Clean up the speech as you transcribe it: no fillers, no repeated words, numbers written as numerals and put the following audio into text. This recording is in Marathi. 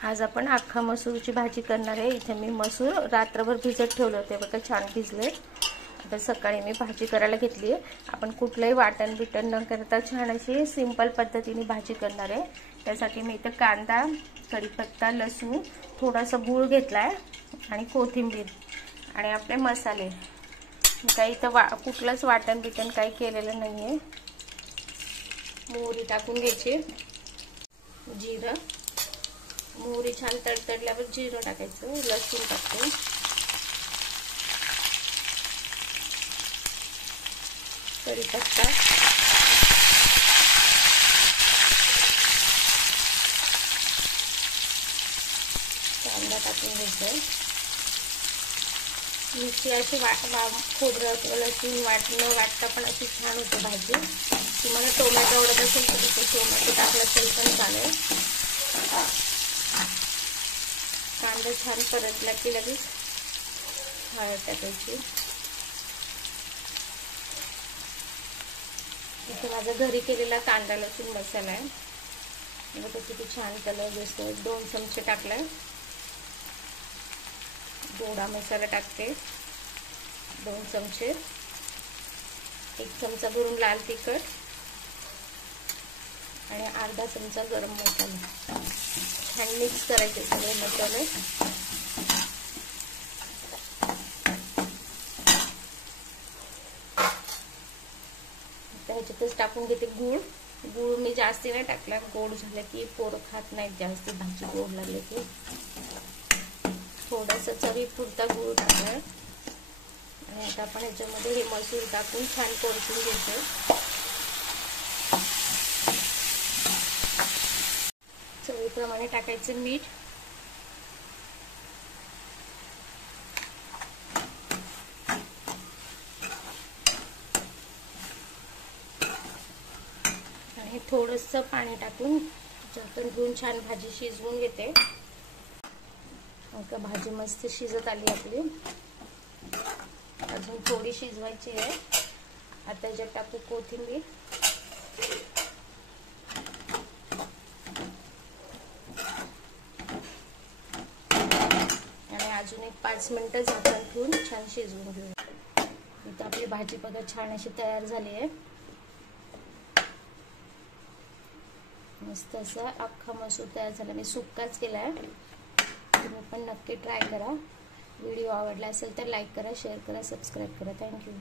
आज आपण अख्खा मसूरची भाजी करणार आहे। इथे मी मसूर रात्रभर भिजत ठेवले होते, बघा छान भिजले। आता सकाळी मी भाजी करायला घेतली आहे। आपण कुठलंही वाटण बिटण न करता छान अशी सिंपल पद्धतीने भाजी करणार आहे। त्यासाठी मी इथे कांदा, कढीपत्ता, लसूण, थोडासा गूळ घेतलाय आणि कोथिंबीर आणि आपले मसाले। काही इथं कुठलंच वाटण बिटण काही केलेलं नाहीये। मोहरी टाकून घ्यायची, जिरं, मोहरी छान तडतडल्यावर जिरं टाकायचं, लसूण टाकतो, कढीपत्ता, कांदा टाकून घ्यायचं। मिरची अशी खोबरं किंवा लसूण वाटणं वाटता पण अशी छान होते भाजी। तुम्हाला टोमॅटो आवडत असेल तर तिथे टोमॅटो टाकला तरी पण चालेल। कांदा छान परतला की लगेच हळद टाकायची। इथे माझा घरी केलेला कांदा लसूण मसाला आहे, बघा किती छान कलर दिसतोय। 2 चमचे टाकलाय। गोडा मसाला टाकते 2 चमचे, 1 चमचा भरून लाल तिखट आणि अर्धा चमचा गरम मसाला। छान मिक्स करायचे सगळे मसाले। त्याच्यातच टाकून घेते गूळ। गूळ मी जास्ती नाही टाकला, गोड झालं की पोरं खात नाहीत जास्ती भाजी गोड लागले की। थोडासा चवीपुरता गूळ टाकलाय आणि आता आपण याच्यामध्ये हे मसूर टाकून छान परतून घ्यायचे। चवीप्रमाणे टाकायचं मीठ, आणि थोडंसं पाणी टाकून झाकण घेऊन छान भाजी शिजवून घेते। भाजी मस्त शिजत आली आपली, अजून थोडी शिजवायची आहे। आता याच्यात टाकू कोथिंबीर, आणि अजून एक 5 मिनिटं झाकण ठेवून छान शिजवून घेऊ। इथे आपली भाजी बघा छान अशी तयार झाली आहे। मस्त असा अख्खा मसूर तयार झाला। मी सुक्काच केलाय, तुम्ही पण नक्की ट्राय करा। व्हिडिओ आवडला असेल तर लाईक करा, शेअर करा, सबस्क्राईब करा। थँक्यू।